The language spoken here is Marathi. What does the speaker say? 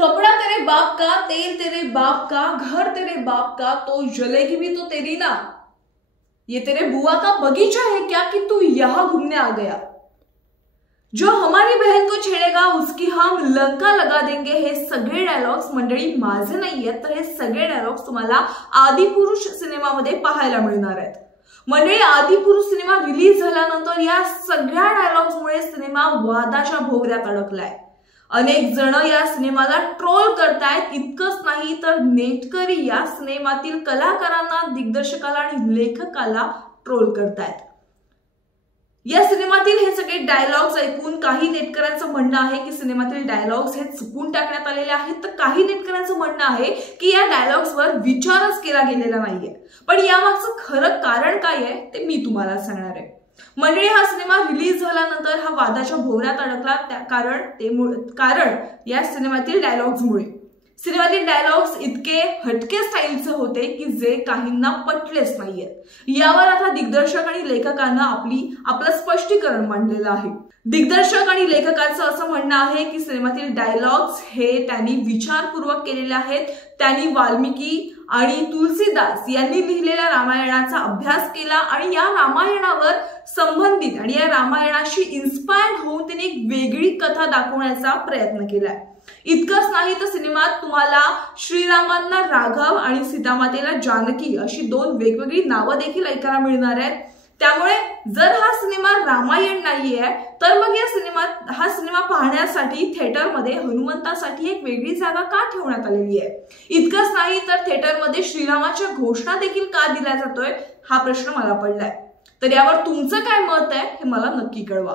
कपड़ा तेरे बाप का, तेल तेरे बाप का, घर तेरे बाप का, तो जलेगी भी तो तेरी ना। ये तेरे बुआ का बगीचा है क्या कि तू यहां घूमने आ गया। जो हमारी बहन को छेड़ेगा उसकी हम लंका लगा देंगे। हे सगळे डायलॉग्स मंडळी माझे नाहीयेत, तर हे सगळे डायलॉग्स तुम्हाला आदिपुरुष सिनेमामध्ये पाहायला मिळणार आहेत। मंडळी, आदिपुरुष सिनेमा रिलीज झाल्यानंतर या सगळ्या डायलॉग्समुळे सिनेमा वादाच्या भोवऱ्यात अडकलाय। अनेक जण या सिनेमाला ट्रोल करतायत। इतकंच नाही तर नेटकरी या सिनेमातील कलाकारांना, दिग्दर्शकाला आणि लेखकाला ट्रोल करतायत। या सिनेमातील हे सगळे डायलॉग्स ऐकून काही नेटकऱ्यांचं म्हणणं आहे की सिनेमातील डायलॉग्स हे चुकून टाकण्यात आलेले आहेत, तर काही नेटकऱ्यांचं म्हणणं आहे की या डायलॉग्सवर विचारच केला गेलेला नाहीये। पण यामागचं खरं कारण काय आहे ते मी तुम्हाला सांगणार आहे। मंडळी, हा सिनेमा रिलीज झाल्यानंतर हा वादाच्या भोवऱ्यात अडकला कारण या सिनेमातील डायलॉग्समुळे। सिनेमातील डायलॉग्स इतके हटके स्टाईलचे होते की जे काहींना पटलेच नाहीयेत। यावर आता दिग्दर्शक आणि लेखकांना आपलं स्पष्टीकरण मांडलेलं आहे। दिग्दर्शक आणि लेखकाचं असं म्हणणं आहे की सिनेमातील डायलॉग्स हे त्यांनी विचारपूर्वक केलेले आहेत। त्यांनी वाल्मिकी आणि तुलसीदास यांनी लिहिलेल्या रामायणाचा अभ्यास केला आणि या रामायणावर संबंधित आणि या रामायणाशी इन्स्पायर्ड होऊन त्यांनी एक वेगळी कथा दाखवण्याचा प्रयत्न केलाय। इतकंच नाही तर सिनेमात तुम्हाला श्रीरामांना राघव आणि सीतामातेला जानकी अशी दोन वेगवेगळी नावं देखील ऐकायला मिळणार आहेत। त्यामुळे जर हा सिनेमा रामायण नाहीये तर मग हा सिनेमा पाहण्यासाठी थिएटरमध्ये हनुमंतासाठी एक वेगळी जागा का ठेवण्यात आलेली आहे। इतकंच नाही तर थिएटरमध्ये श्रीरामाच्या घोषणा देखील का दिल्या जातोय हा प्रश्न मला पडलाय। तर यावर तुमचं काय मत आहे हे मला नक्की कळवा।